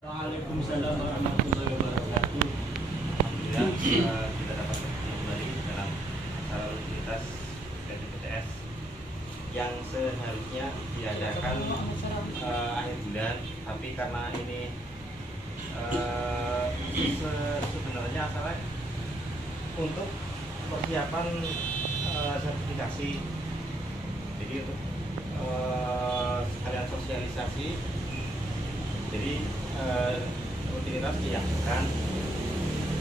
Waalaikumsalam warahmatullahi wabarakatuh. Alhamdulillah kita dapat bertemu kembali dalam acara rutinitas gaji PTS yang seharusnya diadakan akhir bulan, tapi karena ini sebenarnya asalnya untuk persiapan sertifikasi, jadi untuk sekalian sosialisasi. Jadi rutinitas dilakukan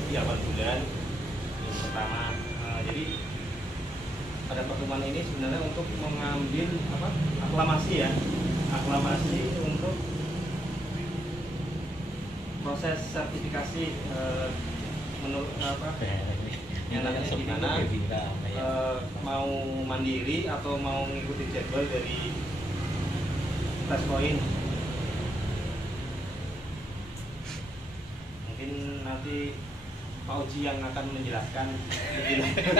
di awal bulan yang pertama. Jadi pada pertemuan ini sebenarnya untuk mengambil aklamasi untuk proses sertifikasi menurut yang nantinya gimana, mau mandiri atau mau mengikuti jadwal dari tes poin. Mungkin nanti Pak Uji yang akan menjelaskan lebih lanjut.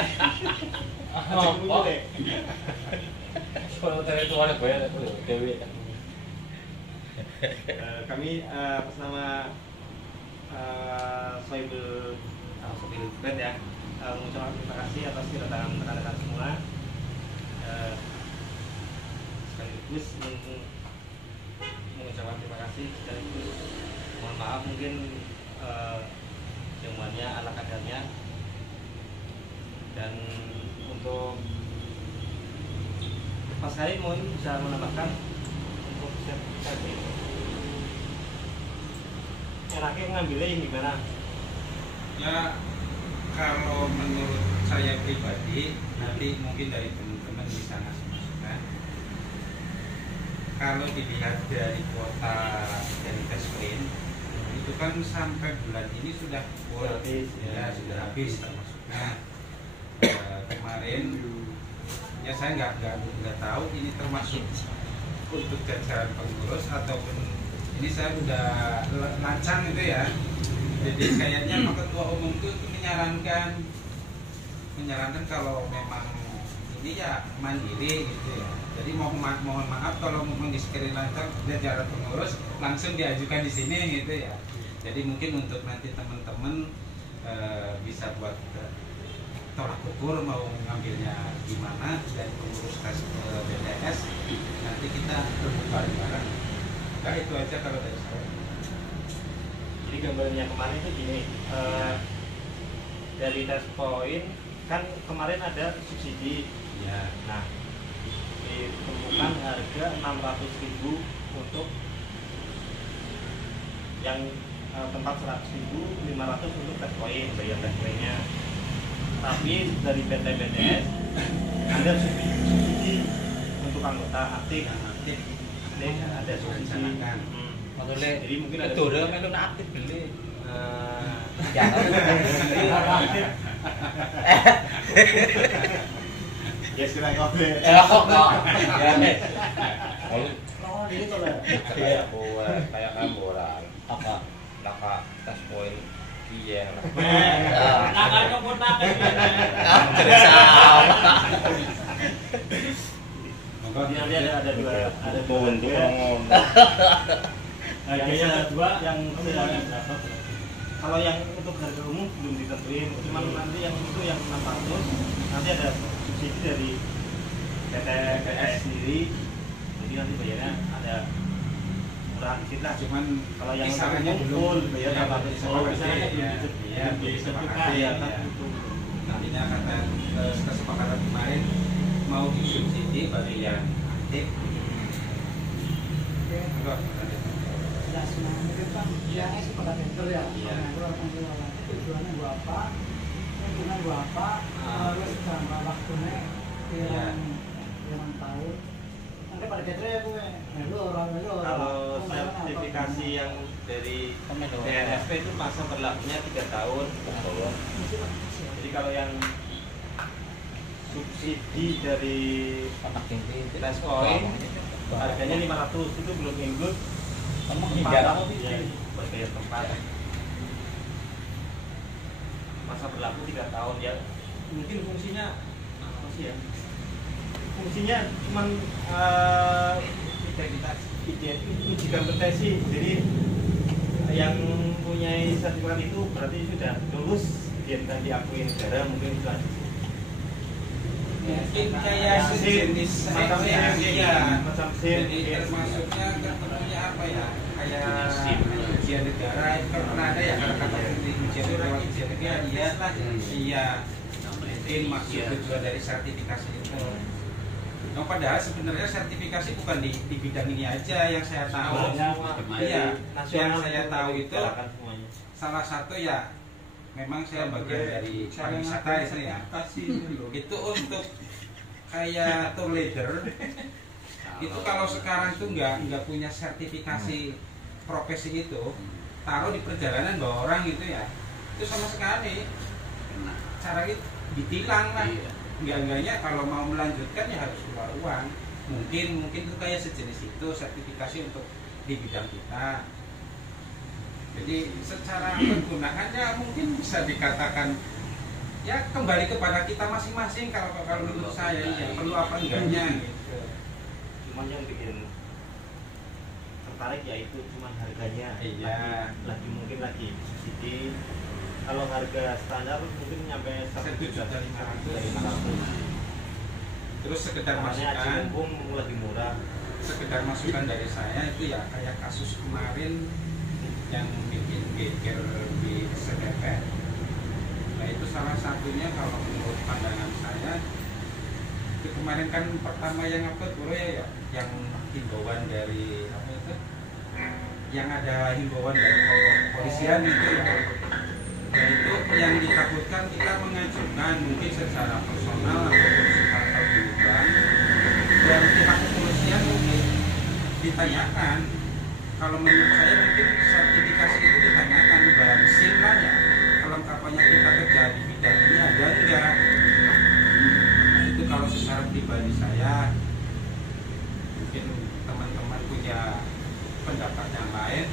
Kami atas nama Sohibul Band ya, mengucapkan terima kasih atas kedatangan rekan-rekan semua. Sekaligus mengucapkan terima kasih, sekaligus mohon maaf mungkin semuanya ala kadarnya. Dan untuk Mas Karim mungkin bisa menambahkan untuk sertifikasi enaknya ngambilnya yang gimana? Ya, kalau menurut saya pribadi, nanti mungkin dari teman-teman bisa ngasih masukan. Kalau dilihat dari kuota dari tes print, itu kan sampai bulan ini sudah habis, ya sudah habis termasuknya. Kemarin ya saya nggak tahu ini termasuk untuk jajaran pengurus ataupun ini saya udah lancang itu ya. Jadi kayaknya Pak Ketua Umum itu menyarankan kalau memang ini ya mandiri gitu ya. Jadi mohon maaf kalau memang di sekali lancar jajaran pengurus langsung diajukan di sini gitu ya. Jadi mungkin untuk nanti teman-teman bisa buat tolak ukur mau ngambilnya gimana dari pengurus tes BTS, nanti kita terbuka bareng-bareng. Nah itu aja kalau dari saya. Jadi gambarnya kemarin itu gini, dari tes poin kan kemarin ada subsidi ya. Nah, ditemukan harga 600.000 untuk yang tempat 100.000, 500 untuk tes poin, bayar tes poinnya. Tapi dari PT BTS ada subsidi untuk anggota aktif. Ada subsidi. Jadi mungkin ada betul melu aktif beli. Ya sudah kopi. Oh, ini tuh lah. Kayak kamboran. Apa? Laka tes poin iya. Nakal kok nakal. Nanti ada dua Untuk ngomong. Harganya ada dua yang dapat. Kalau yang untuk harga umum belum ditentuin, cuman nanti yang itu yang 600 nanti ada subsidi dari PTS sendiri, jadi nanti bayarnya ada murah dikit lah. Cuman kalau yang kisarannya full bayar ya, 800, ya, nantinya kata kesepakatan kemarin mau disubsidi bagi yang aktif. Ya sebenarnya itu kan bilangnya sih pada vendor ya. Iya. Tujuannya gua apa? Tujuannya gua apa? Terus jangka waktunya yang tahu. Nanti pada vendor ya gue. Kalau sertifikasi yang dari DNSP itu masa berlakunya 3 tahun. Jadi kalau yang subsidi dari tes poin harganya 500 itu belum include tempat berbayar tempat. Masa berlaku 3 tahun ya. Mungkin fungsinya apa sih ya? Fungsinya cuman uji kompetensi. Jadi sertifikat itu berarti sudah lulus dan diakui negara, mungkin itu aja. Mungkin kayak sejenis macam ya, macam SIM. jadi termasuknya ketemunya apa ya, kayak ujian negara itu kan pernah ada ya, kata-kata di ujian negara iya mungkin maksud tujuan dari sertifikasi itu. Nah, padahal sebenarnya sertifikasi bukan di bidang ini aja yang saya tahu. Iya, yang saya tahu itu salah satu ya, memang saya bagian dari pariwisata ya. Itu untuk kayak tour leader. Itu kalau sekarang tuh nggak punya sertifikasi profesi itu, taruh di perjalanan bawa orang gitu ya, itu sama sekali cara itu ditilang lah. Enggaknya kalau mau melanjutkan ya harus keluar uang. Mungkin itu kayak sejenis itu sertifikasi untuk di bidang kita. Jadi secara penggunaannya mungkin bisa dikatakan ya kembali kepada kita masing-masing. Kalau menurut saya ya perlu apa enggaknya gitu. Cuman yang bikin tertarik ya itu cuman harganya. Iya. Lagi subsidi. Kalau harga standar mungkin nyampe 1.500.000. Terus sekedar masukan, lebih murah. Sekedar masukan dari saya itu ya kayak kasus kemarin yang bikin geger di STP. Nah itu salah satunya kalau menurut pandangan saya, itu kemarin kan pertama yang upload bro ya, yang himbauan dari apa itu, yang ada himbauan dari kepolisian itu ya. Dan itu yang ditakutkan kita mengajukan mungkin secara personal atau secara terbuka, dan pihak kepolisian mungkin ditanyakan. Kalau menurut saya mungkin sertifikasi itu ditanyakan di barang SIM lah ya, kelengkapannya kita kerja di bidang ini ada enggak. Nah itu kalau secara pribadi saya, mungkin teman-teman punya pendapat yang lain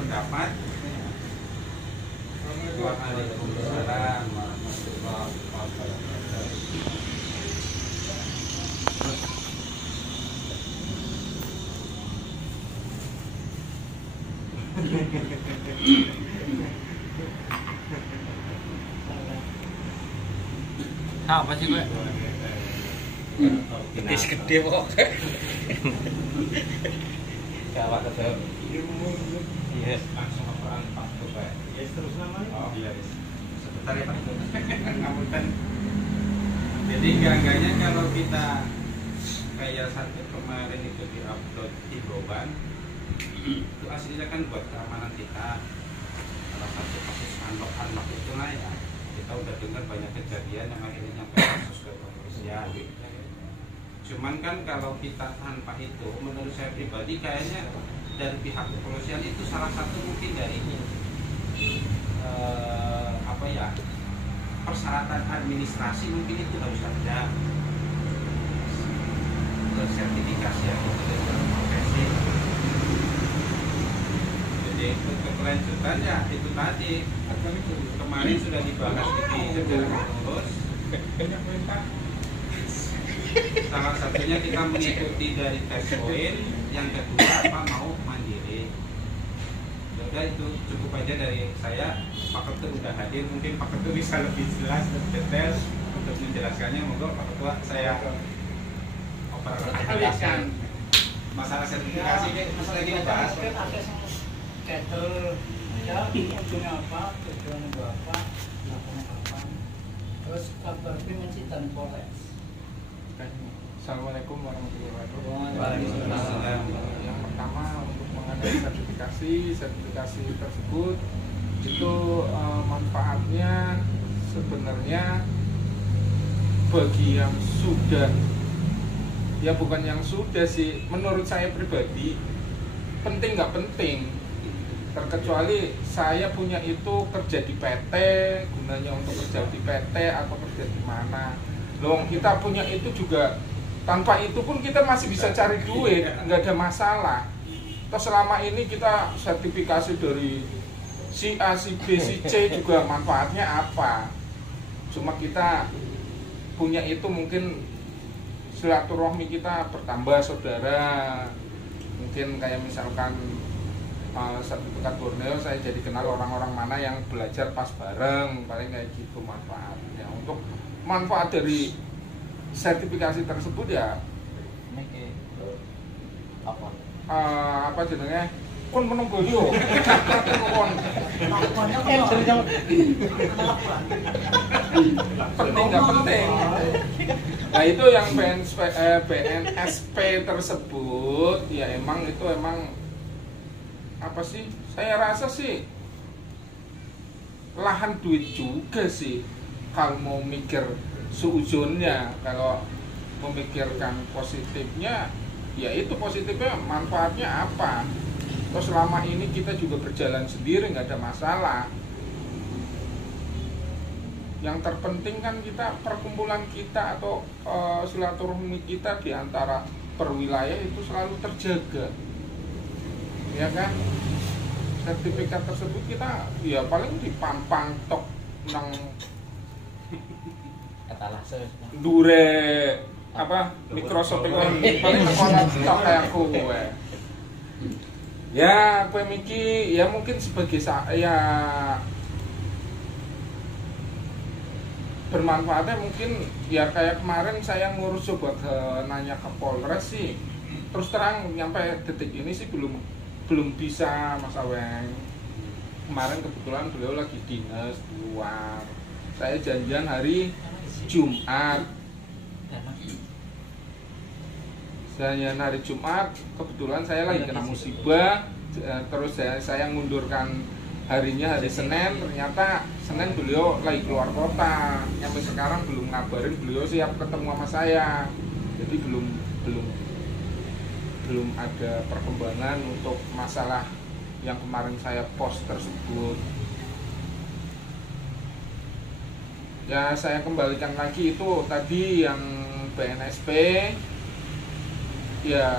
pendapat. Waalaikumsalam warahmatullahi wabarakatuh. Apa sih gue? Betis gede kok. Jawa ketemu. Yes, langsung laporan Pak Coba. Yes, terus namanya. Oh iya, yes. Sebentar ya Pak. Ngapunten. Jadi enggaknya kalau kita kayak satu kemarin itu diupload di Goban, itu aslinya kan buat keamanan kita. Salah satu kasus unlock itulah ya. Kita udah dengar banyak kejadian yang akhirnya nyampe kasus ke kepolisian. Cuman kan kalau kita tanpa itu, menurut saya pribadi kayaknya dari pihak kepolisian itu salah satu mungkin dari apa ya, persyaratan administrasi mungkin itu harus ada sertifikasi yang profesi. Jadi untuk kelanjutan ya itu tadi kemarin sudah dibahas di jajaran pengurus. Salah satunya kita mengikuti dari tes poin, yang kedua apa mau mandiri. Udah itu cukup aja dari saya. Pak Ketua udah hadir, mungkin Pak Ketua bisa lebih jelas dan detail untuk menjelaskannya. Monggo Pak Ketua, saya operasionalkan masalah sertifikasi ini masalah ini bahas. Cater ya ujungnya apa, tujuannya berapa, lakukan apa, terus kabar dimensi dan Polres. Assalamualaikum warahmatullahi wabarakatuh. Waalaikumsalam. Yang pertama untuk mengenai sertifikasi tersebut itu manfaatnya sebenarnya bagi yang sudah, ya bukan yang sudah sih, menurut saya pribadi penting nggak penting, terkecuali saya punya itu kerja di PT, gunanya untuk kerja di PT atau kerja di mana. Loh, kita punya itu juga, tanpa itu pun kita masih bisa cari duit, nggak ada masalah. Terus selama ini kita sertifikasi dari si A, si B, si C juga manfaatnya apa? Cuma kita punya itu mungkin silaturahmi kita bertambah saudara. Mungkin kayak misalkan sertifikat Borneo, saya jadi kenal orang-orang mana yang belajar pas bareng, paling kayak gitu manfaatnya. Untuk manfaat dari sertifikasi tersebut ya apa jenenge kon menunggu yo kon penting nggak penting. Nah itu yang BNSP tersebut ya emang apa sih, saya rasa sih lahan duit juga sih kalau mau mikir seujunnya. Kalau memikirkan positifnya ya itu positifnya, manfaatnya apa. Terus selama ini kita juga berjalan sendiri, nggak ada masalah. Yang terpenting kan kita, perkumpulan kita atau silaturahmi kita di antara perwilayah itu selalu terjaga, ya kan. Sertifikat tersebut kita ya paling dipampang tok nang dure apa Microsoft itu paling tok kayak kowe. Ya kowe miki ya mungkin sebagai ya bermanfaatnya mungkin ya kayak kemarin saya ngurus coba nanya ke Polres sih, terus terang nyampe detik ini sih belum bisa Mas Aweng. Kemarin kebetulan beliau lagi dinas di luar, saya janjian hari Jumat. Kebetulan saya lagi kena musibah, terus saya ngundurkan harinya hari Senin. Ternyata Senin beliau lagi keluar kota, sampai sekarang belum ngabarin beliau siap ketemu sama saya. Jadi belum ada perkembangan untuk masalah yang kemarin saya post tersebut. Ya saya kembalikan lagi itu tadi yang BNSP. Ya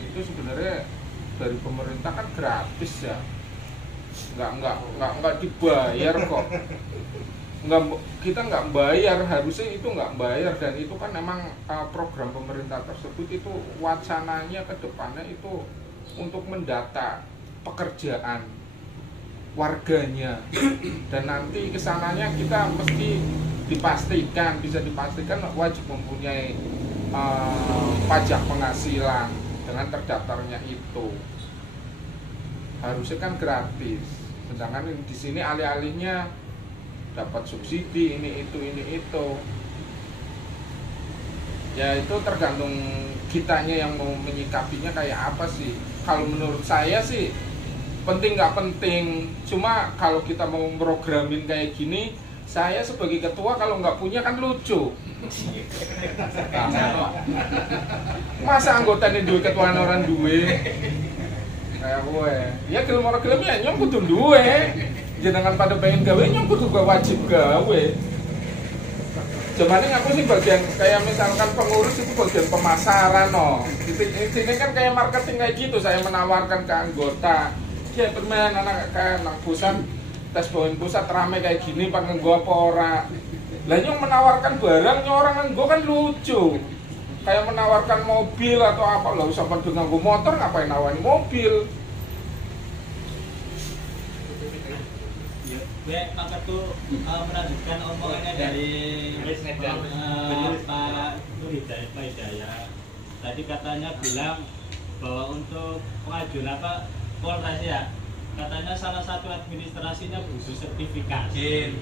itu sebenarnya dari pemerintah kan gratis ya, nggak dibayar kok. Kita nggak bayar, harusnya itu nggak bayar. Dan itu kan memang program pemerintah tersebut itu wacananya ke depannya itu untuk mendata pekerjaan warganya, dan nanti kesananya kita mesti bisa dipastikan wajib mempunyai pajak penghasilan dengan terdaftarnya itu. Harusnya kan gratis, sedangkan di sini alih-alihnya dapat subsidi ini itu. Ya itu tergantung kitanya yang mau menyikapinya kayak apa sih. Kalau menurut saya sih penting nggak penting, cuma kalau kita mau programin kayak gini, saya sebagai ketua kalau nggak punya kan lucu. Masa anggotanya duwe ketuaan orang duwe kayak gue ya gelem orang gelem ya nyong kudu duwe. Jangan pada pengen gawe nyong kudu wajib gawe. Cuman ini aku sih bagian kayak misalkan pengurus itu bagian pemasaran ini kan kayak marketing kayak gitu. Saya menawarkan ke anggota, ya teman anak pusat, tes poin pusat rame kayak gini pak nggo apa ora. Lah nyong menawarkan barang nyong orang nggo kan lucu. Kayak menawarkan mobil atau apa, lah usah pada nggo motor ngapain nawani mobil. Baik, Pak Ketua melanjutkan omongannya dari Pak Hidayah. Tadi katanya bilang bahwa untuk pengajuan Polres ya, katanya salah satu administrasinya butuh sertifikasi.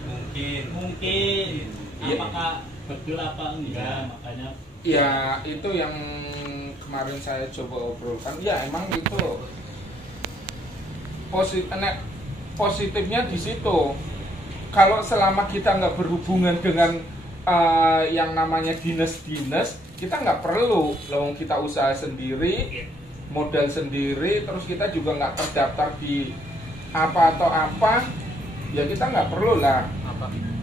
Mungkin. Apakah betul apa enggak? Makanya. Ya itu yang kemarin saya coba obrolkan. Ya emang itu positifnya di situ. Kalau selama kita nggak berhubungan dengan yang namanya dinas-dinas, kita nggak perlu. Loh, kita usaha sendiri, modal sendiri, terus kita juga nggak terdaftar di apa atau apa, ya kita nggak perlu lah.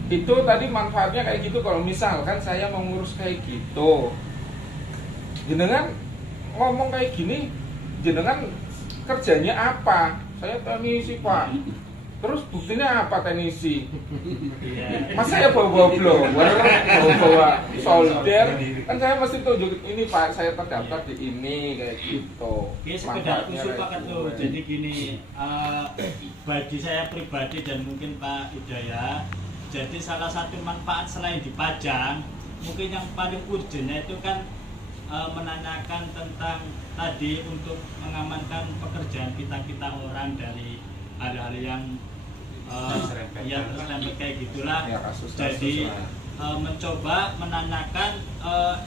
Itu tadi manfaatnya kayak gitu. Kalau misalkan saya mau ngurus kayak gitu, jenengan ngomong kayak gini, jenengan kerjanya apa? Saya permisi Pak, Terus buktinya apa teknisi? Iya. Masa ya bawa-bawa blower, bawa-bawa solder? Kan saya mesti tunjuk ini Pak, saya terdaftar di ini kayak gitu. Oke, sekedar Manfaatnya usul kayak Pak gitu. Ketua. Jadi gini, bagi saya pribadi dan mungkin Pak Hidayah, jadi salah satu manfaat selain dipajang, mungkin yang paling urgentnya itu kan menanyakan tentang tadi untuk mengamankan pekerjaan kita orang dari hal-hal yang ya terserempet kayak gitulah. Ya, kasus-kasus Jadi lah. mencoba menanyakan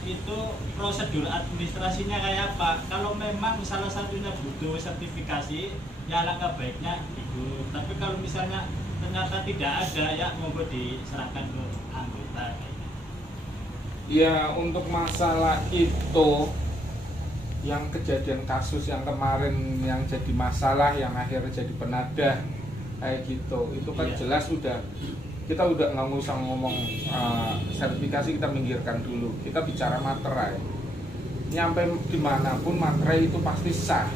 itu prosedur administrasinya kayak apa. Kalau memang salah satunya butuh sertifikasi, ya alangkah baiknya ikut. Tapi kalau misalnya ternyata tidak ada, ya monggo diserahkan ke anggota. Ya untuk masalah itu, yang kejadian kasus yang kemarin yang jadi masalah, yang akhirnya jadi penadah kayak gitu, itu kan Iya. jelas kita udah nggak usah ngomong sertifikasi, kita minggirkan dulu, kita bicara materai. Nyampe dimanapun materai itu pasti sah.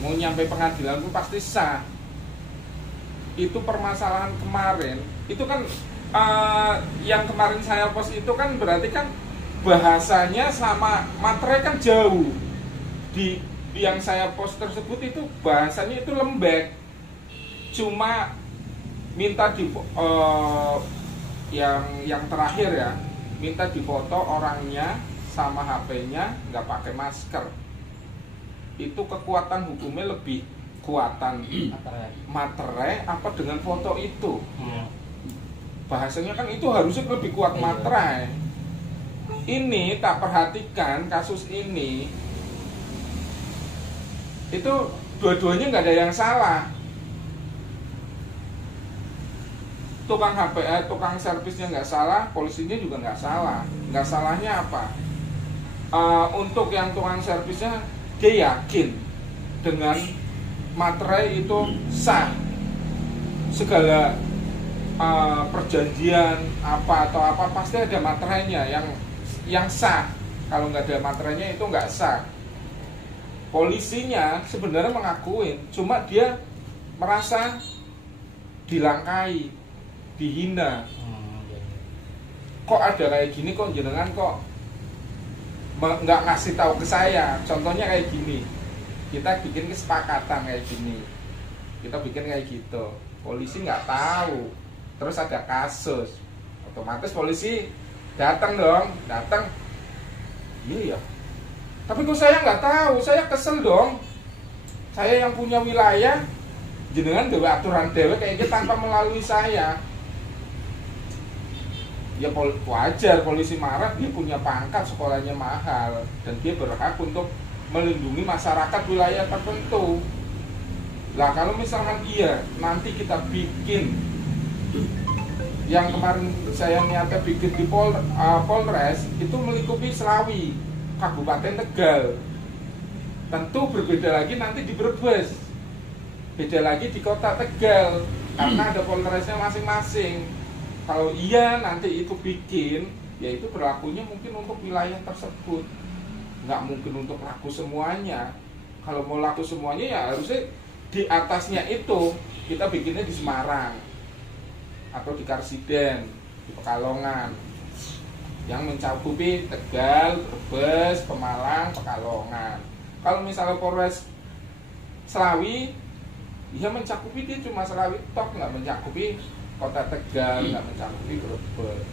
Mau nyampe pengadilan pun pasti sah. Itu permasalahan kemarin, itu kan yang kemarin saya post itu kan berarti kan bahasanya sama materai kan jauh. Di yang saya post tersebut itu bahasanya itu lembek, cuma minta di yang terakhir ya, minta difoto orangnya sama HP-nya nggak pakai masker. Itu kekuatan hukumnya lebih kuatan materai apa dengan foto itu. Bahasanya kan itu harusnya lebih kuat materai. Ini tak perhatikan kasus ini, itu dua-duanya nggak ada yang salah. Tukang HP, tukang servisnya nggak salah, polisinya juga nggak salah. Nggak salahnya apa? Untuk yang tukang servisnya, dia yakin dengan materai itu sah. Segala perjanjian apa atau apa pasti ada materainya yang sah. Kalau nggak ada materainya itu nggak sah. Polisinya sebenarnya mengakuin, cuma dia merasa dilangkai, dihina. Kok ada kayak gini, kok jenengan kok nggak ngasih tahu ke saya. Contohnya kayak gini, kita bikin kesepakatan kayak gini, kita bikin kayak gitu, polisi nggak tahu, terus ada kasus, otomatis polisi datang dong, iya ya. Tapi kok saya nggak tahu, saya kesel dong. Saya yang punya wilayah, jenengan dewe aturan dewe kayak gitu tanpa melalui saya. Ya wajar polisi marah, dia punya pangkat, sekolahnya mahal, dan dia berhak untuk melindungi masyarakat wilayah tertentu. Lah kalau misalkan iya, nanti kita bikin yang kemarin saya niatnya bikin di Polres itu melingkupi Selawi, Kabupaten Tegal. Tentu berbeda lagi nanti di Brebes, beda lagi di Kota Tegal, karena ada Polresnya masing-masing. Kalau iya nanti itu bikin, ya itu berlakunya mungkin untuk wilayah tersebut, nggak mungkin untuk laku semuanya. Kalau mau laku semuanya ya harusnya di atasnya itu kita bikinnya di Semarang atau di Karsiden, di Pekalongan, yang mencakupi Tegal, Brebes, Pemalang, Pekalongan. Kalau misalnya Polres Selawi, dia mencakupi, dia cuma Selawi tok, nggak mencakupi Kota Tegal, nggak mencakupi Brebes.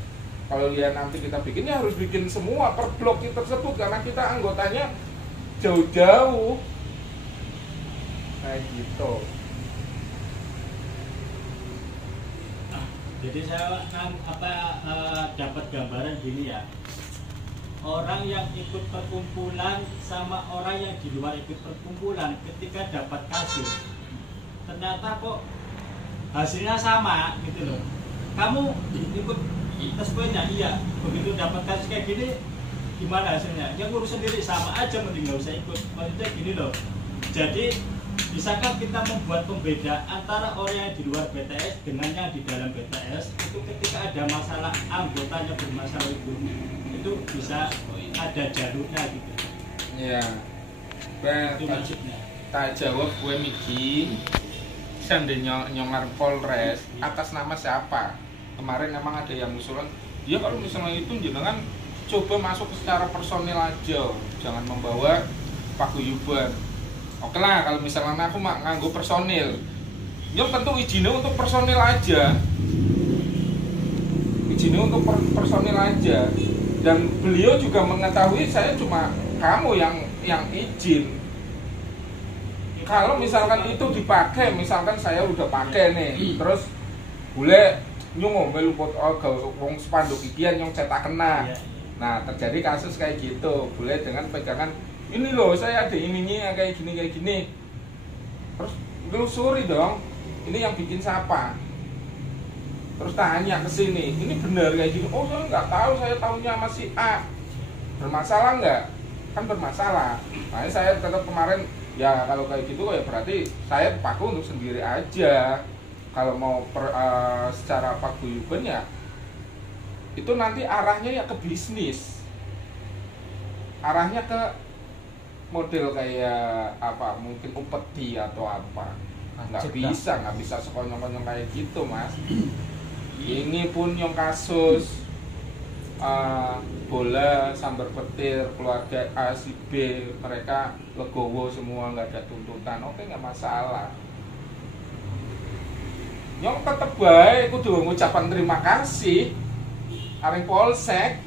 Kalau lihat nanti kita bikinnya harus bikin semua per blok tersebut, karena kita anggotanya jauh-jauh kayak gitu. Jadi saya dapat gambaran gini ya, orang yang ikut perkumpulan sama orang yang di luar ikut perkumpulan, ketika dapat kasus ternyata kok hasilnya sama gitu loh. Kamu ikut tes poinnya, iya, begitu dapat kasus kayak gini gimana hasilnya? Yang ngurus sendiri sama aja, mending nggak usah ikut. Maksudnya gini loh, jadi bisakah kita membuat pembeda antara orang yang di luar BTS dengan yang di dalam BTS? Itu ketika ada masalah, anggotanya bermasalah itu bisa ada jalurnya gitu. Iya. Itu maksudnya. tak jawab gue Miki. Seandainya nyongar Polres atas nama siapa? Kemarin emang ada yang usulan, ya kalau misalnya itu jenengan coba masuk secara personil aja, jangan membawa paguyuban. Oke lah, kalau misalnya aku mak nganggo personil, ya tentu izinnya untuk personil aja, izinnya untuk personil aja. Dan beliau juga mengetahui saya cuma kamu yang izin. Kalau misalkan itu dipakai, misalkan saya udah pakai nih, terus boleh nyung melu wong spanduk ikian yang cetak kena. Nah, terjadi kasus kayak gitu, boleh dengan pegangan ini loh, saya ada ininya kayak gini. Terus telusuri dong, ini yang bikin siapa? Terus tanya ke sini, ini benar kayak gini. Oh, saya nggak tahu, saya tahunya masih A. Bermasalah nggak? Kan bermasalah. Makanya saya tetap kemarin, ya kalau kayak gitu ya berarti saya paku untuk sendiri aja. Kalau mau secara paguyuban ya itu nanti arahnya ya ke bisnis, arahnya ke model kayak apa, mungkin upeti atau apa. Nggak bisa sekonyong-konyong kayak gitu, Mas. Ini pun yang kasus bola sambar petir keluarga A si B, mereka legowo semua, nggak ada tuntutan, oke nggak masalah. Yang tetep baik kudu ngucapan terima kasih aring polsek,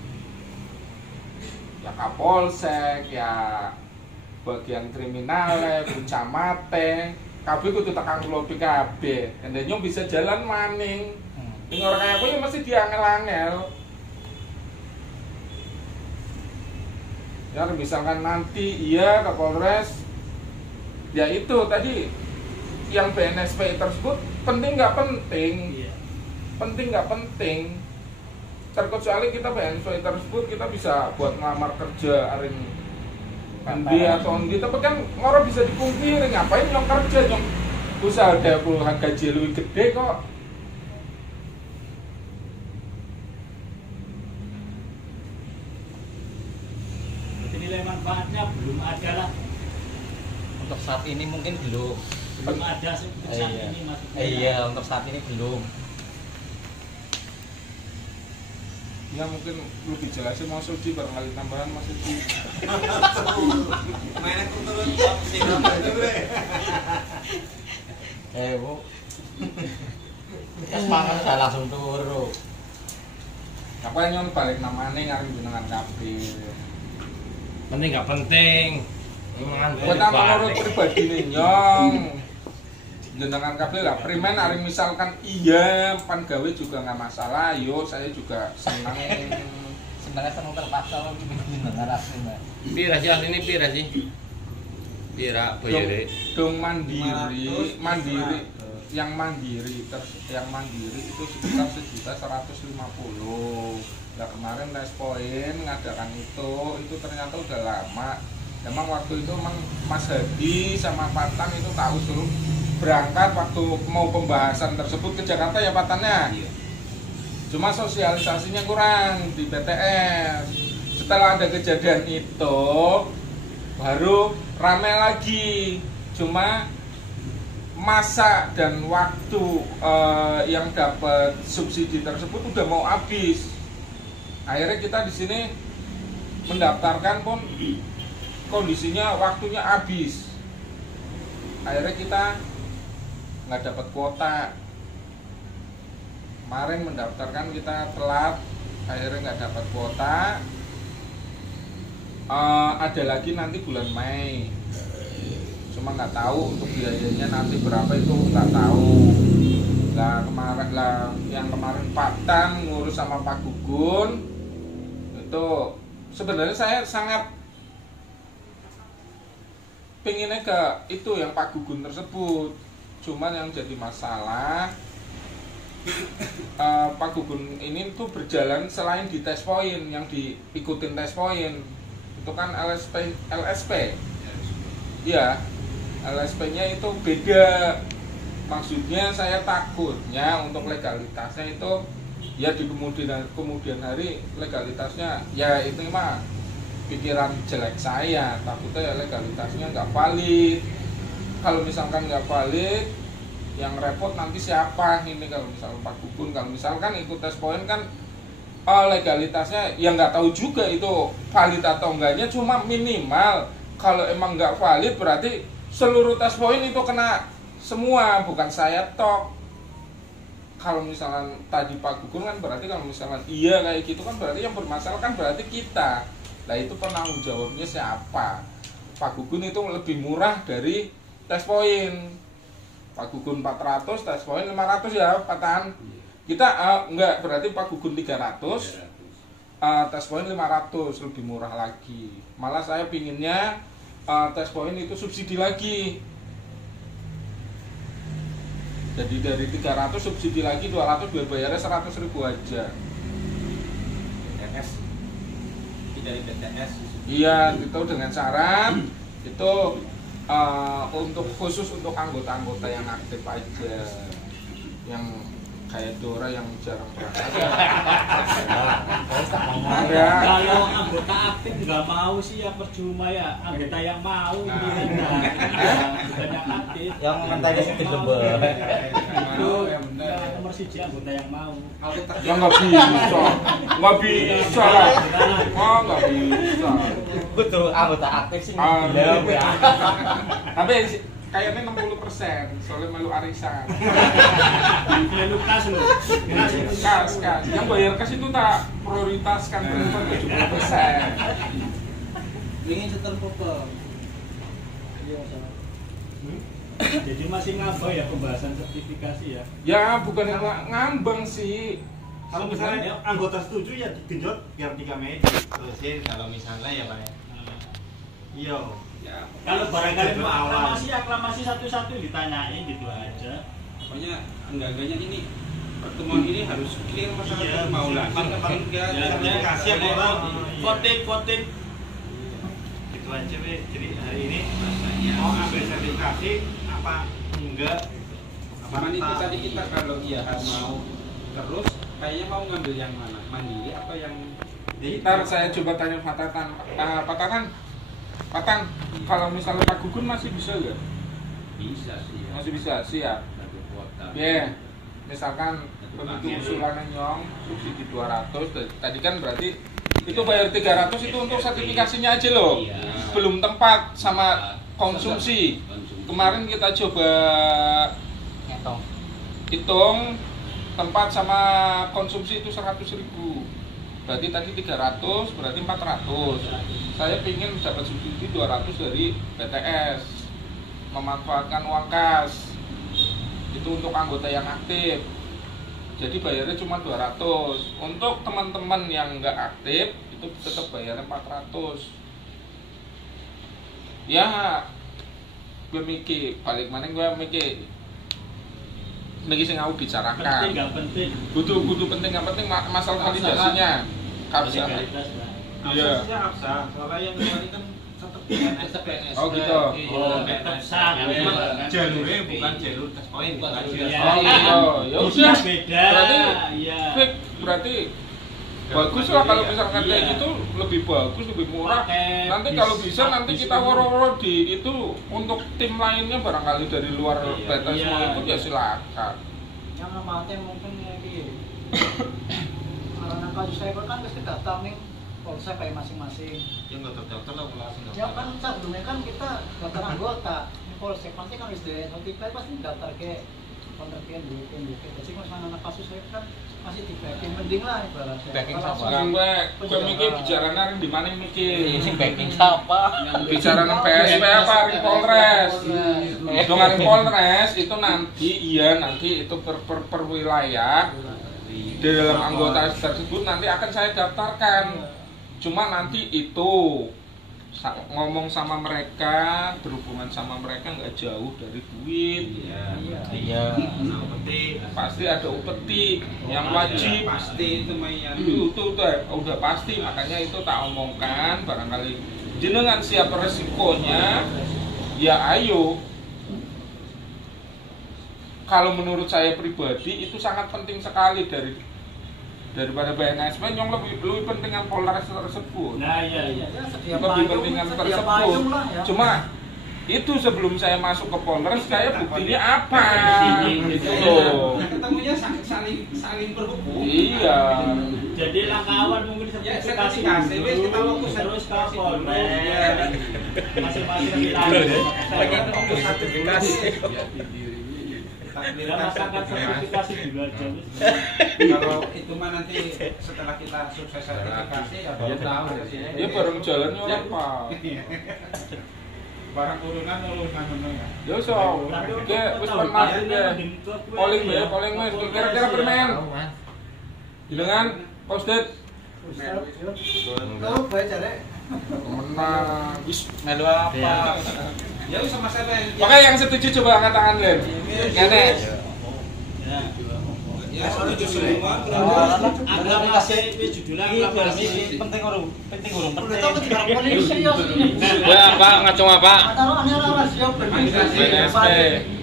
ya kapolsek, ya bagian kriminal, bucamate, kabeh kudu tekan kula kabeh. Endenya bisa jalan maning. Ning ora kaya aku ya mesti diangel-angel. Ya misalkan nanti iya ke Polres, ya itu tadi yang BNSP tersebut penting nggak penting, penting nggak penting. Terkecuali kita BNSP tersebut kita bisa buat ngelamar kerja aring endi atau endi, tapi kan orang bisa dipungkiri ngapain nyong kerja nyong usaha ada puluhan gaji lebih gede kok. Nilai manfaatnya belum ada lah. Untuk saat ini mungkin belum Ada sih untuk saat ini maksudnya. Iya, untuk saat ini belum. Ya mungkin lebih jelasin Mas Suci barangkali tambahan Mas Suci. Mainnya turun sih. Bu. Semangat udah langsung turu. Apa yang balik namanya ngaring jenengan kabeh. Penting nggak penting. Buat apa menurut pribadi nih nyong? Jenengan kabeh lah primen aring misalkan iya pan gawe juga nggak masalah, yo saya juga senang. Sebenarnya senang terpaksa lo jenengan aslinya. Pira sih aslinya pira sih? Pira bayare. Dong mandiri yang mandiri itu sekitar 1.150.000. Nah kemarin Les Point ngadakan itu ternyata udah lama. Emang waktu itu emang Mas Hadi sama Patan itu tahu suruh berangkat waktu mau pembahasan tersebut ke Jakarta ya Patannya. Cuma sosialisasinya kurang di BTS. Setelah ada kejadian itu baru rame lagi. Cuma masa dan waktu yang dapat subsidi tersebut udah mau habis. Akhirnya kita di sini mendaftarkan pun kondisinya waktunya habis. Akhirnya kita nggak dapat kuota. Kemarin mendaftarkan kita telat, akhirnya nggak dapat kuota. Ada lagi nanti bulan Mei. Cuma nggak tahu untuk biayanya nanti berapa itu nggak tahu. Lah yang kemarin Pak Tan ngurus sama Pak Gugun itu sebenarnya saya sangat pengennya ke itu yang Pak Gugun tersebut. Cuman yang jadi masalah Pak Gugun ini tuh berjalan selain di tes point yang diikutin tes point itu kan LSP. Iya, LSP-nya itu beda. Maksudnya saya takutnya untuk legalitasnya itu ya di kemudian hari legalitasnya ya itu mah pikiran jelek saya, takutnya ya legalitasnya nggak valid. kalau misalkan nggak valid, yang repot nanti siapa ini kalau misalkan Pak Gugun. Kalau misalkan ikut tes poin kan legalitasnya ya nggak tahu juga itu valid atau enggaknya, cuma minimal kalau emang nggak valid berarti seluruh tes poin itu kena semua, bukan saya tok. Kalau misalkan tadi Pak Gugun kan berarti kalau misalkan iya kayak gitu kan berarti yang bermasalah kan berarti kita. Nah itu penanggung jawabnya siapa? Pak Gugun itu lebih murah dari tes poin. Pak Gugun 400, tes poin 500 ya Pak Tan. Kita enggak, berarti Pak Gugun 300, tes poin 500, lebih murah lagi. Malah saya pinginnya tes poin itu subsidi lagi. Jadi dari 300 subsidi lagi 200 biar bayarnya 100.000 aja. BTS. Dari BTS. Iya, itu dengan syarat itu untuk khusus untuk anggota-anggota yang aktif aja. Yang kayak Dora yang jarang berangkat. Ada. Kalau anggota aktif nggak mau sih ya percuma ya. Anggota yang mau ini kan bukan yang aktif. Yang mentai sedikit lembur. Itu nomor 1 anggota yang mau. Ya nggak bisa lah. Oh nggak bisa. Betul anggota aktif sih. Tapi kayaknya 60%, soalnya melu arisan. Melu kas loh. Kas. Yang bayar kas itu tak prioritaskan berubah 70%. Ingin setel popol. Jadi masih ngambang ya pembahasan sertifikasi ya. Ya bukan yang ngambang sih. Kalau misalnya anggota setuju ya digenjot biar 3 medis terusin kalau misalnya ya Pak ya. Iya. Ya, Kalau barangkali mau awal. aklamasi satu-satu ditanyain gitu aja. pokoknya enggak-enggaknya ini pertemuan ini harus clear masalah Iya, mau lanjut apa enggak. sertifikasi ya, Pak. Voting. Gitu aja Be. Jadi hari ini mau ambil sertifikasi apa enggak? Cuman itu tadi kita kalau iya mau terus kayaknya mau ngambil yang mana? Mandiri apa yang Ntar saya coba tanya Pak Tatan. Pak Tan, kalau misalnya Pak Gugun masih bisa nggak? bisa sih ya. Masih bisa, siap. Satu kuota. Ya, misalkan begitu usulannya nyong subsidi 200, tadi kan berarti itu bayar 300 itu untuk sertifikasinya aja loh. Iya. Belum tempat sama konsumsi. Kemarin kita coba hitung tempat sama konsumsi itu 100.000. Berarti tadi 300, berarti 400. Saya ingin dapat subsidi 200 dari BTS, memanfaatkan uang kas. Itu untuk anggota yang aktif. Jadi bayarnya cuma 200. Untuk teman-teman yang nggak aktif itu tetap bayarnya 400. Ya, gue mikir balik mana gue mikir sing aku bicarakan. Penting nggak penting. Kudu penting nggak penting masalah validasinya. Kapsa. Iya. Harusnya absah. Soalnya yang ini kan tetap PNS. Oh gitu. Oh, tetap sah. Jalurnya bukan jalur tes poin. Bukan Bukan jalur. Oh gitu. Ya udah. Beda. Berarti Iya. berarti bagus lah kalau misalkan kayak gitu, lebih bagus, lebih murah. Pakai Nanti bis- kalau bisa nanti bis kita itu. woro-woro di itu untuk tim lainnya barangkali dari luar Iya. BTS Iya. mau ikut ya silakan. Yang amatnya mungkin ini. Karena kasus saya kan pasti datang nih polsek kayak masing-masing. Yang nggak terdaftar lah langsung Ya kan sebelumnya kan kita daftar anggota. Ini polsek pasti kan harus di notify pasti daftar ke pengertian dulu. Jadi kalau anak kasus saya kan masih di backing, mending lah ibaratnya. Backing Kalau sama. langsung Nah, di- gue mikir bicara nang di mana mikir. Ini backing siapa? Bicara nang PSP apa ring Polres. Dengan ring Polres itu nanti itu per wilayah di dalam anggota tersebut nanti akan saya daftarkan. Cuma nanti itu ngomong sama mereka, berhubungan sama mereka nggak jauh dari duit. Iya. Nah, penting. Pasti ada upeti yang wajib. pasti itu Mayan. Itu udah pasti, makanya itu tak omongkan barangkali jenengan siap resikonya, ya ayo. Kalau menurut saya pribadi itu sangat penting sekali daripada BNSP yang lebih pentingan Polres tersebut. Nah, iya. Ya, sedia Lebih payung, pentingan sedia tersebut. payung lah ya. Cuma Itu sebelum saya masuk ke Polres, saya buktinya apa? Gitu loh. Ketemunya saling berhubung. Iya. Jadi langkah awal mungkin Ya, sertifikasi sertifikasi, wes kita dulu, fokus terus ke sertifikasi dulu. Polres, masing-masing kita. Bagian fokus sertifikasi. Kita masakan sertifikasi dulu aja. wis. Kalau itu mah nanti setelah kita sukses sertifikasi ya baru tahu hasilnya. Ya bareng jalannya apa? Barang urunan ngono ya. Ya so, oke, wis pernah ya. Polling ya, polling wis kira-kira permen. Dengan Posdet Kalau baik cari. menang. Wis Melu apa? Ya wis sama saya. Oke, yang setuju coba angkat tangan, Len. Ngene. Ya setuju semua. Aklamasi wis judulnya aklamasi. Penting urung Udah penting. tahu ketika polisi ya sini. Ya, Pak, ngacung apa? Taruh aneh orang siap BNSP.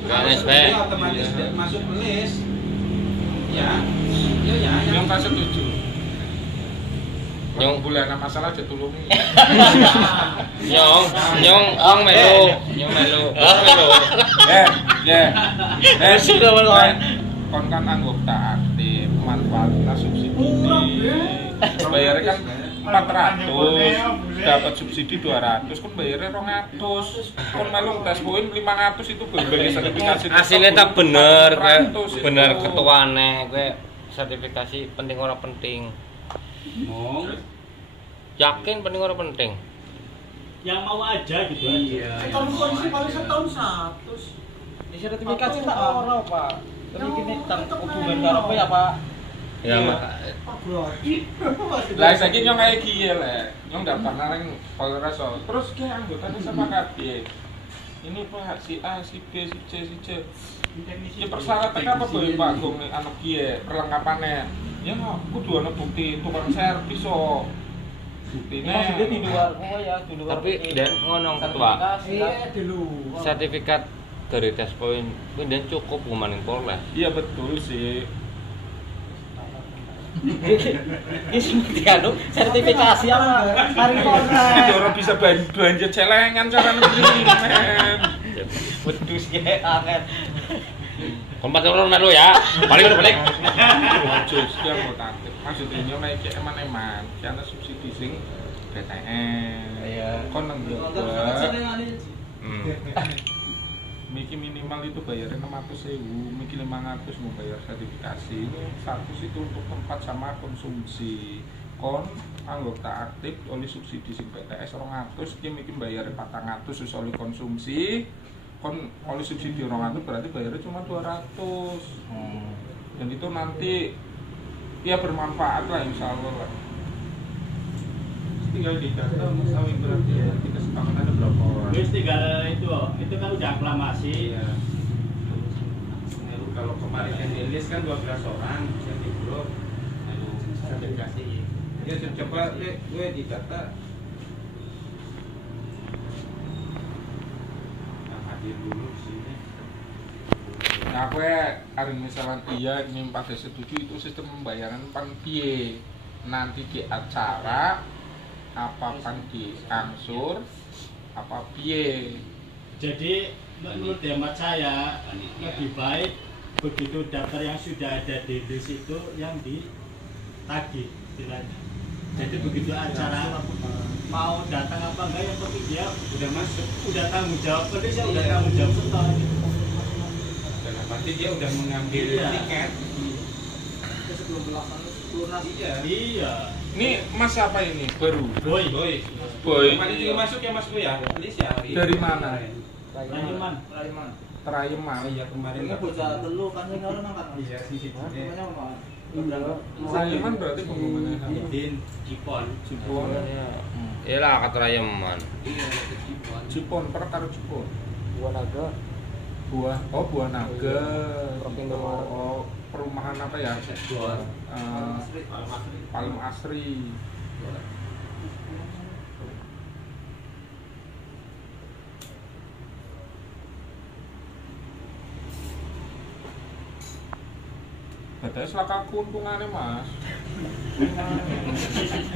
BNSP. Jadi otomatis masuk list. Ya. Ya. Yang tak setuju. Nyong. Bulan masalah aja tulungi. Nyong melu. Nyong melu. Sudah kon kan anggota aktif, manfaatnya subsidi. Bayarnya kan 400, dapat subsidi 200, kan bayarnya 200. Kon melu tes poin 500 itu bagi sertifikasi. Aslinya tak bener, gue bener ketuane, gue sertifikasi penting ora penting. Yakin penting ora penting. Yang mau aja gitu. Kalau polisi paling setahun 100. Sertifikasi tak ora, Pak. Tapi kini tang hubungan karo apa ya, Pak? Ya, Mak. Lah saiki nyong kayak kiye le. Nyong daftar nang Polres. Terus ki anggotanya sama kabeh. Ini Pak si A, si B, si C, si C. Ya persyaratan apa boleh Pak Gong anu kiye perlengkapannya. Ya kudu ana bukti tukang servis so. Buktine. Maksudnya di luar ya, di luar. Tapi dan ngono ketua. Iya dulu. Sertifikat dari tes poin kuwi dan cukup kumaning Polres. Iya betul sih. Ini semua dianu sertifikasi apa? Hari Jadi orang bisa belanja celengan cara negeri, men. Wedus ya, angin. Kompas orang melu ya. Balik. Jus dia mau tantip. Maksudnya nyong kayak eman-eman, karena subsidi sing BTN. Iya. Kon nang gua. Miki minimal itu bayarnya 600.000, Miki 500 mau bayar sertifikasi. Ini 100 itu untuk tempat sama konsumsi. Kon anggota aktif oleh subsidi sing PTS 200, ki Miki bayarnya 400 wis oleh konsumsi. Kon oleh subsidi 200 berarti bayarnya cuma 200. Dan itu nanti ya bermanfaat lah insyaallah lah. Tinggal di data Musawi berarti nanti kesepakatannya berapa orang. Wis tinggal itu kan udah aklamasi. Iya. Kalau kemarin yang di list kan 12 orang yang di grup. Sertifikasi. Ya coba gue di data. Yang hadir dulu di sini. Nah, gue hari misalnya iya ini pada setuju itu sistem pembayaran pan piye. Nanti di acara apa pan diangsur apa piye. Jadi menurut hemat saya lebih baik begitu daftar yang sudah ada di list itu yang ditagih istilahnya. Jadi begitu acara mau datang apa enggak yang penting dia Udah masuk. udah tanggung jawab, penting saya udah tanggung jawab setor. Dan pasti dia udah mengambil Iya. tiket. Sebelum lunas. Iya. Ini Mas apa ini? Baru. Boy, Boy. Kemarin juga masuk ya Mas Bu ya? List ya. Dari mana? Rayuman. Terayeman. Iya kemarin. Ini bocah telu kan yang orang kan. Iya sih. Namanya apa? Terayeman berarti pengumumannya Din Cipon. Cipon. Iyalah kata Rayeman. Iya, Cipon. Cipon, perkara Cipon. Buah naga. Buah naga. Provinsi Luar. Oh, perumahan apa ya? Buah. Palem Asri. Katanya selaka keuntungannya Mas.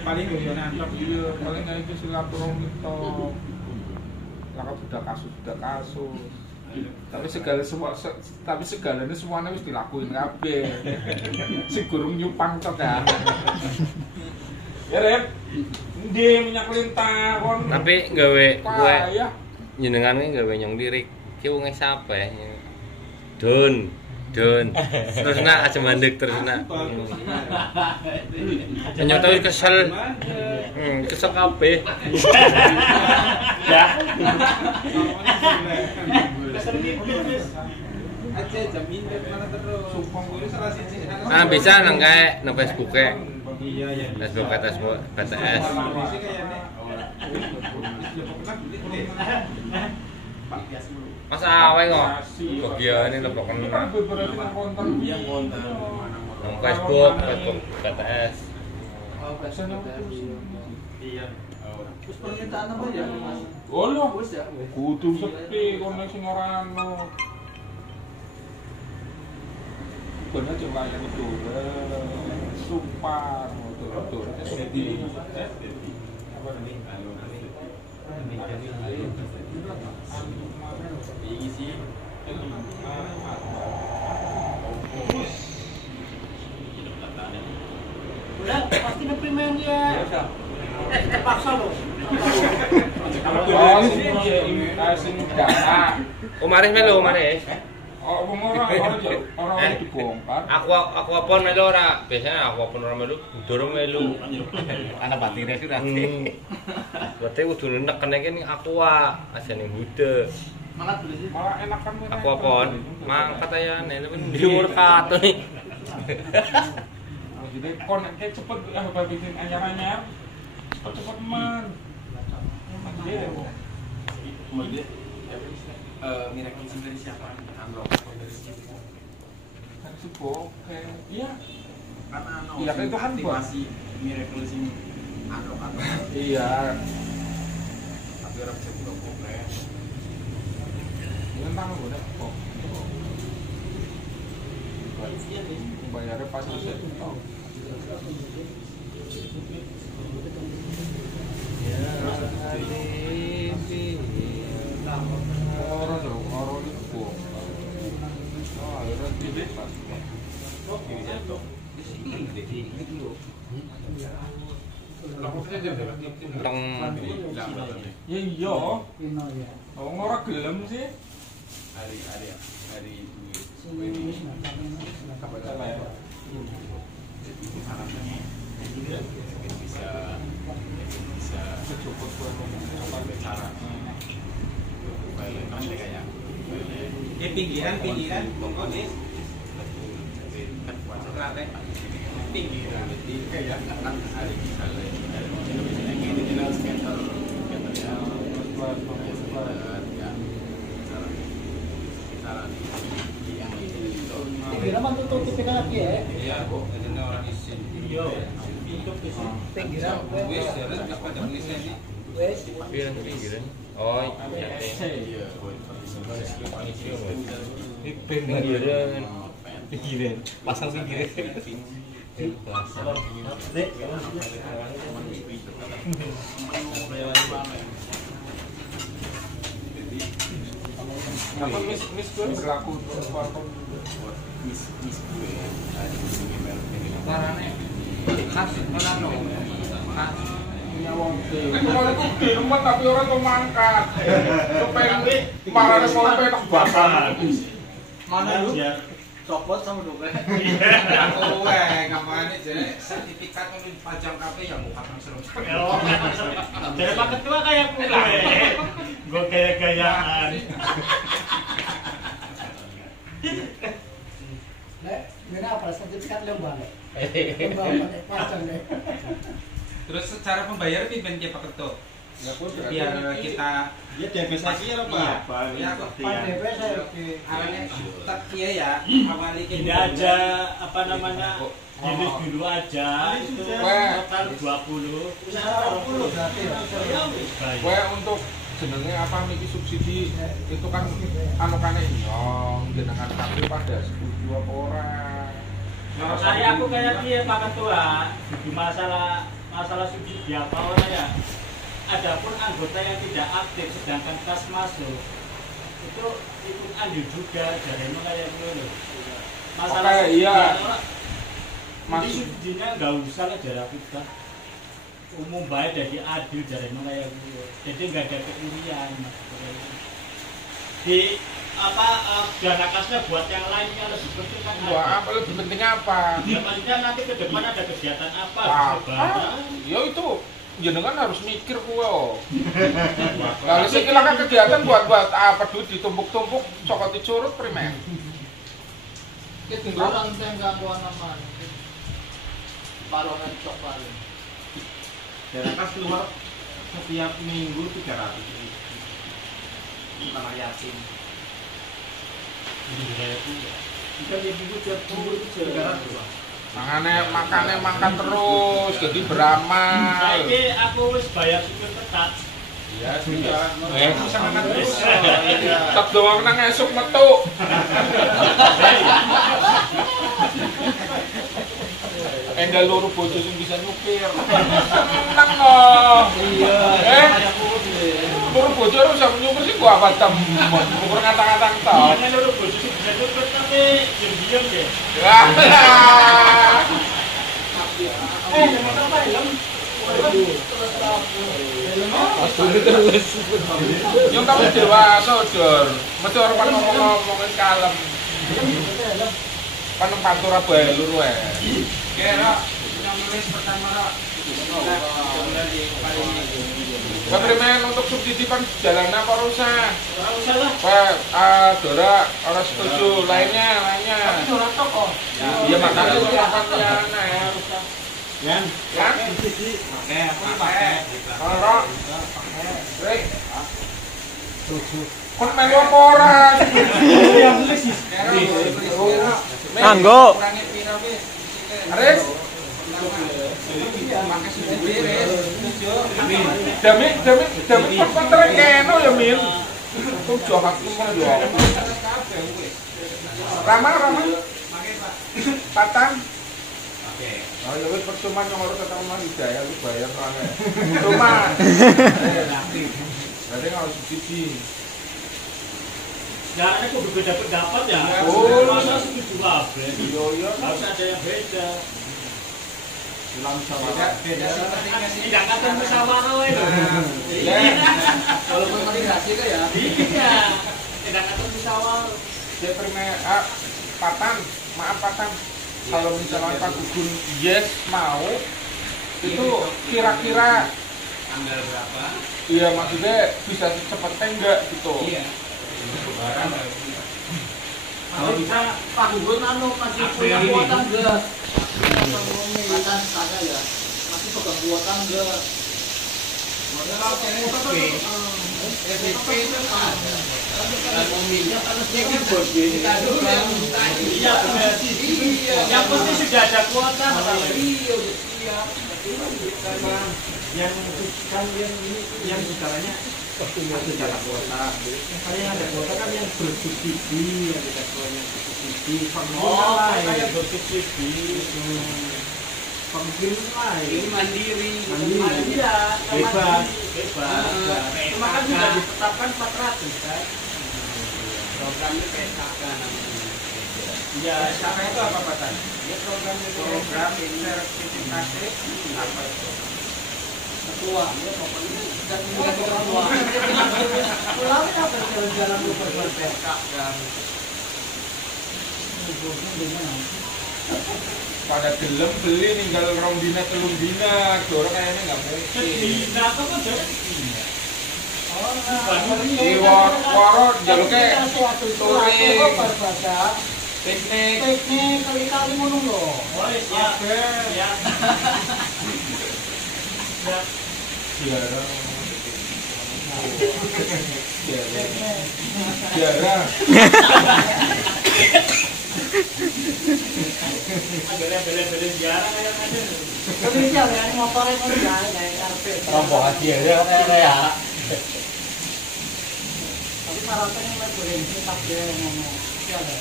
Paling gue nantap. Iya, paling nggak itu silaturahmi toh. maka sudah kasus. Tapi segalanya semuanya wis dilakuin kabeh. Sing gurung nyupang tok kan. Ya Rep. Ndi minyak lintah kon. Tapi gawe gue ya. jenengan iki gawe nyong lirik. Ki wong sapa? Don. Terus nak aja mandek terus nak. Ternyata kesel. Kesel kabeh. Ya. Aja jamin mana terus. Sumpah gue salah siji. Bisa nang kae nang Facebook e. Iya ya. Facebook BTS. Masa awe kok. Bagiane lepokan nang Facebook BTS. Oh, biasanya Iya. terus permintaan apa ya Mas? Oh lho. Wis ya. Kudu sepi kono sing ora anu. Bener aja layani itu. Sumpah betul. Jadi apa Ini sih. Udah pasti ngeprimen ya. Terpaksa loh. Oh, sing data. Maris melu Maris. Oh, orang dibongkar. Aku apa melu ora? Biasanya aku apa ora melu, durung melu. Ana batine sih Berarti kudu nekene iki aqua, aja ning bude. Malah beli sih. Malah enakan Aku apa? Mangkat aja nek diur kato nih. Jadi konek cepet bikin anyar-anyar. Cepet man. Miracle SIM dari siapa? Unlock dari siapa? Kan sebuah iya. Karena Iya, kan itu kan aktivasi Miracle SIM unlock. Iya. Tapi orang bisa buka komplek. Ini tanggal gue kok. Bayarnya pas selesai. Orang itu. Oh, akhirnya tidak pas. Teng Ya iya. Oh, ora gelem sih. Hari harapannya bisa Cukup cara kayak pinggiran pokoknya pinggiran jadi kayak hari misalnya scatter Kira mah tuh tipikal lagi ya. iya kok jadi orang isin Yo, untuk itu. Pinggiran wes harus apa ada tulisan ini wes. pinggiran. Oh, iya. Pinggiran. Pasang pinggiran. Apa mis gue berlaku untuk caranya khas mana no kalau itu di rumah tapi orang tuh mangkat. Kepengen marahnya mau petak bakar. Mana lu? Copot sama dobre. aku ngapain jadi sertifikat untuk pajang kafe yang mau pasang seru Jadi Pak Ketua kayak gue gaya-gayaan. Nek, gimana apa sertifikat lembang? Lembang pajang deh. terus secara pembayaran pimpin ke Pak Ketua biar kita Dia DP saja ya Pak. ya kok PDP saya arahnya tetap iya ya awali Ini aja apa namanya rilis dulu aja itu total 20. 20 berarti ya. Gue untuk jenenge apa miki subsidi itu kan anukane nyong jenengan kabeh pada setuju apa ora. Saya aku kayak dia Pak Ketua. Di masalah subsidi apa orang ya? adapun anggota yang tidak aktif sedangkan kas masuk itu ikut andil juga dari kayak gitu. Masalah Oke, iya. Jadi subsidinya nggak usah lah dari kita. Umum baik dari adil dari kayak gitu. Jadi nggak ada keirian. Di dana kasnya buat yang lainnya lebih penting kan? Wah, apa lebih penting apa? Ya pastinya nanti ke depan ada kegiatan apa? Ya itu jenengan harus mikir kuwi. Kalau sih kan kegiatan buat apa duit ditumpuk-tumpuk cokot dicurut primer. Kita tinggalan tenggang gua nama. Barongan coklat. Dana kas keluar setiap minggu 300 ribu. Tanah yatim. Jika dia minggu tiap minggu itu 300. Makannya makan terus, jadi beramal. Saiki aku wis bayar supir ketat. Iya, sudah. Bisa makan terus. Tetep doang nang esuk metu. Enggak loro bojo sing bisa nyupir. Nang Iya, loro bojo harus bisa nyupir sih gua apa tem. Ukur ngata-ngata tok. Ini lho bojo sing bisa cepet tapi diam deh. Yang kamu dewasa, Jor. Mesti orang ngomongin kalem. Kan pantura bae luru wae. Kira yang nulis pertama Ra. Keprimen untuk subsidi kan jalan apa rusak? Ora usah lah. Dora orang setuju, lainnya. tapi Dora toko. Iya makanya itu lapannya Yan, kan? pakai. Ora. Rek. Kon melu apa ora? Yang tulis sih. Anggo. Aris. Dami kon keno ya Min. Kok jahat kon yo. Rama. Patang. Oh ya wis percuma nyong tetap mah hidayah lu bayar rame. Cuma. Berarti harus subsidi. Jangan aku berbeda pendapat ya. Oh. Masa setuju kabeh. Iya. Harus ada yang beda. Beda sepertinya sih. Tidak kata musyawarah itu. Iya. Walaupun moderasi kan ya. Iya. Tidak kata musyawarah. Saya Patan, maaf Patan. Kalau misalnya Pak Gugun yes mau itu kira-kira Tanggal berapa? iya maksudnya bisa secepatnya enggak gitu. Iya. Barang Kalau bisa Pak Gugun masih punya kuota enggak? Mantan saya ya. Masih pegang kuota enggak? Kalau SPP itu ada. Dan mobilnya harusnya kan bos kita dulu yang Iya benar. Yang penting sudah ada kuota. Iya, udah siap. Yang kan yang segalanya ada kuota. Kalau yang ada kuota kan yang bersubsidi, yang tidak yang bersubsidi. Oh, kayak bersubsidi. Pemimpin lain. mandiri. Iya, Bebas. bebas. Cuma kan sudah ditetapkan 400 kan. Programnya PSKK namanya. Iya, PSKK itu apa Pak Tan? Ya program sertifikasi apa itu? Ketua, ya pokoknya dan menjadi ketua. Pulang apa jalan-jalan lu berbuat PSKK. Pada gelem beli tinggal rong dina telung dina, orang kayaknya nggak mungkin. sedina tuh kan jadi sedina. Waro jaluknya suatu itu touring, berbahasa piknik. teknik kali-kali ngono lho. Oh, siap. Siap. Siap. Jarang. Beli-beli jarang kayak ada. Tapi dia yang motornya kan ya kayak karpet. Rombongan dia ya. Tapi syaratnya yang boleh tetap dia ngomong. Iya ada.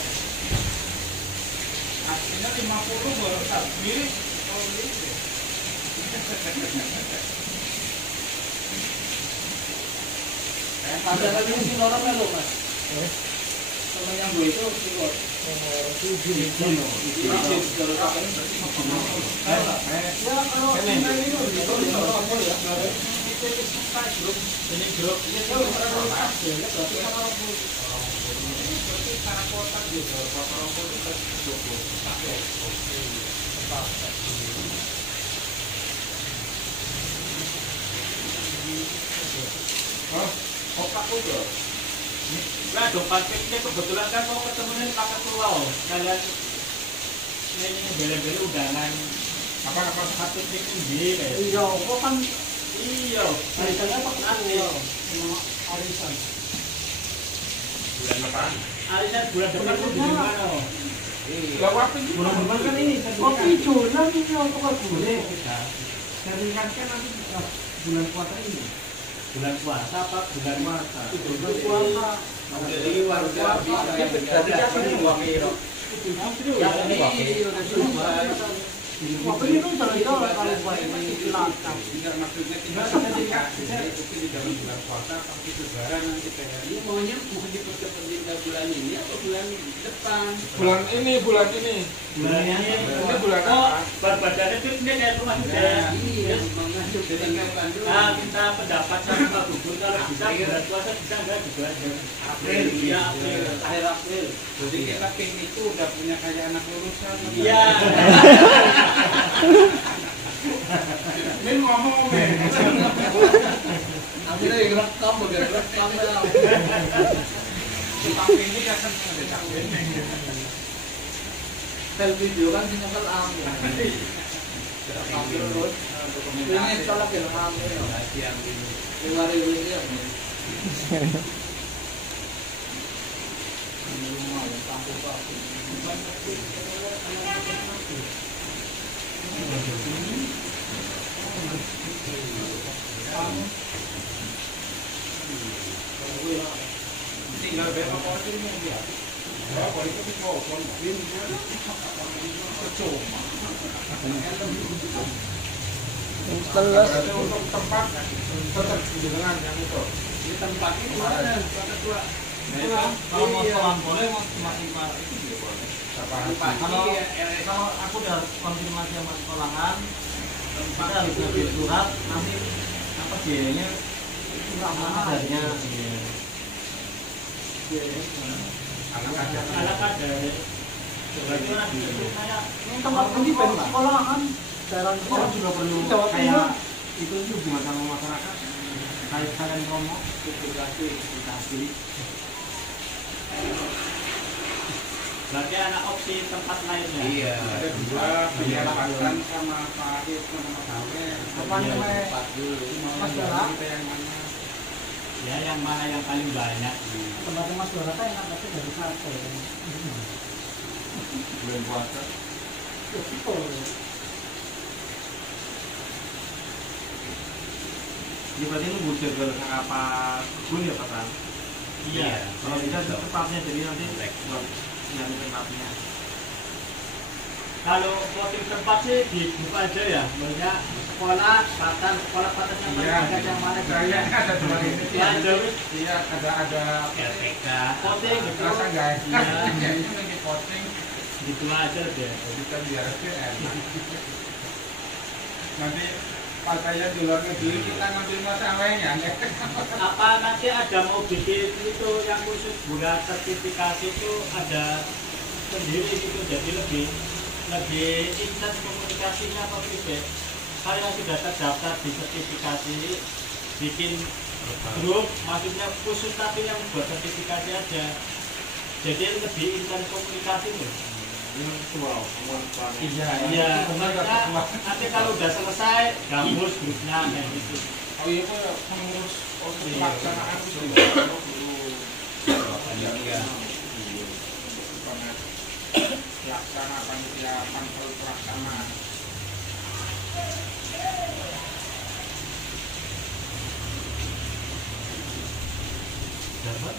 Aslinya 50 baru tak beli. Ada lagi di orang melu mas. Sama yang gue itu keluar. Ya kalau ini itu apa ya? Ini grup ini kalau prioritas ya berarti kalau secara kota gitu, kota itu pakai. Opak itu. Lah dompet ini kebetulan kan mau ketemunya pakai pulau. Kalian ini bela-bela undangan apa satu tik ini. Iya, kok kan Iya, arisannya pakai nanti arisan. Bulan depan. arisan bulan depan itu di mana? Lah waktu itu Bulan depan kan ini Kopi jualan ini untuk boleh. sertifikat kan nanti bulan puasa ini. Bulan puasa apa bulan Puasa. Bulan puasa. Jadi warga Berarti siapa nih wakil? Yang ini Kopi itu dari itu kalau buat ini silakan. Enggak maksudnya tidak sertifikasi. Itu di dalam bulan puasa pasti lebaran nanti kayak ini maunya mau dipercepat di bulan ini atau bulan depan. bulan ini bulan ini. ini bulan Oh, apa? badannya itu ini kayak rumah juga. Iya, mengajuk dengan Bandung. Minta pendapat sama Pak Gubernur kalau bisa bulan puasa bisa enggak gitu aja. April, Iya, April. akhir April. Jadi kita tim itu udah punya kayak anak lulusan. Iya. Min ngomong men. Akhirnya yang rekam udah rekam lah. Tapi ini kan ada campur. Tel video kan sinyal am. Ambil terus. Ini salah film am ya. Yang ini. 5.000 ya. Tinggal besok ordernya dia. Kalau itu di telepon, Berarti untuk tempat tetap dengan yang itu. di tempat itu ada ketua. Kalau mau sekolah boleh, mau masih itu juga boleh. Kalau aku udah konfirmasi sama sekolahan, kita harus ngambil surat, nanti apa biayanya kadarnya. Anak ada. Berarti orang itu kayak Tempat ini sekolahan. Daerah Sekolah juga perlu Jawa Timur. kayak itu hubungan sama masyarakat. Kayak kalian ngomong, publikasi. berarti anak opsi tempat lainnya. Iya, ada dua penyelenggaraan sama Pak Adit sama Kawe. Apa namanya? Mas Dara. Kita yang mana? Ya, yang mana yang paling banyak? Tempatnya Mas Dora kan enak tapi dari sate. Bulan puasa. Betul. Jadi berarti ini butuh ke apa kebun ya Pak Tan? Iya. Kalau bisa tempatnya, jadi nanti buat nyari tempatnya. Kalau motif tempat sih dibuka aja ya, maksudnya sekolah patan yang Iya, paling yang mana? Saya ada dua ini. Ya, ada. Iya, ada LPK, voting gitu. Terasa guys. Iya. Ini lagi voting. Gitu aja deh. Jadi kan biar enak. Nanti partainya di luar negeri kita ngambil masalahnya. Apa nanti ada mau bikin itu yang khusus buat sertifikasi itu ada sendiri gitu, jadi lebih intens komunikasinya apa tidak? Kalian sudah terdaftar di sertifikasi, bikin grup, maksudnya khusus tapi yang buat sertifikasi aja. Jadi lebih intens komunikasi loh. Iya, nanti kalau udah selesai, gabus grupnya kayak gitu. Oh iya kok pengurus pelaksanaan itu pelaksana panitia panpel pelaksanaan. Jabat.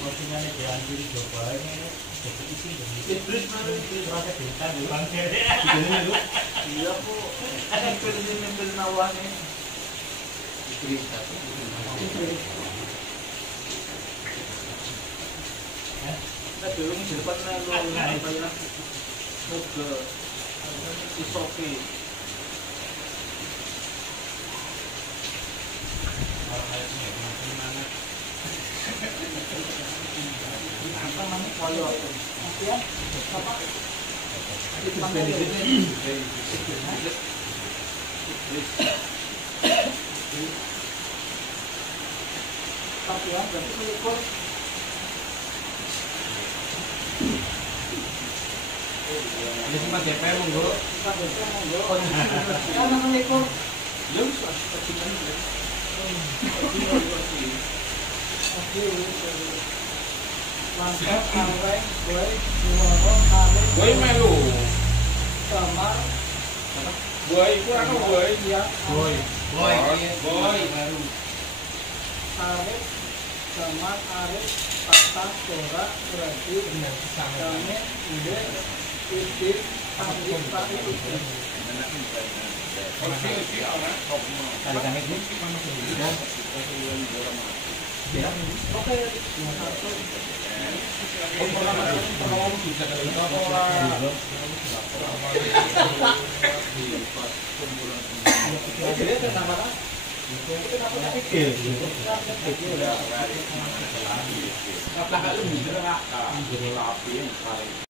postingan di Anjir Jawa ini jadi isi terus malu terasa kita di bangke Iya po. Nempel nawa nih. Nah, dulu di depan lu apa ya? Moga. Si Sofi. Apa namanya? Wayo. Ya. Apa? Itu mana ini? Tapi ya, berarti mengikut Ini cuma DPR monggo. karena mengikut mantap arweng gue nyuwono kali Boy melu. kamar Boy kurang boy. ya Boy. arif kamar arif tata tora berarti kami ide ide tadi tadi itu oke Kenapa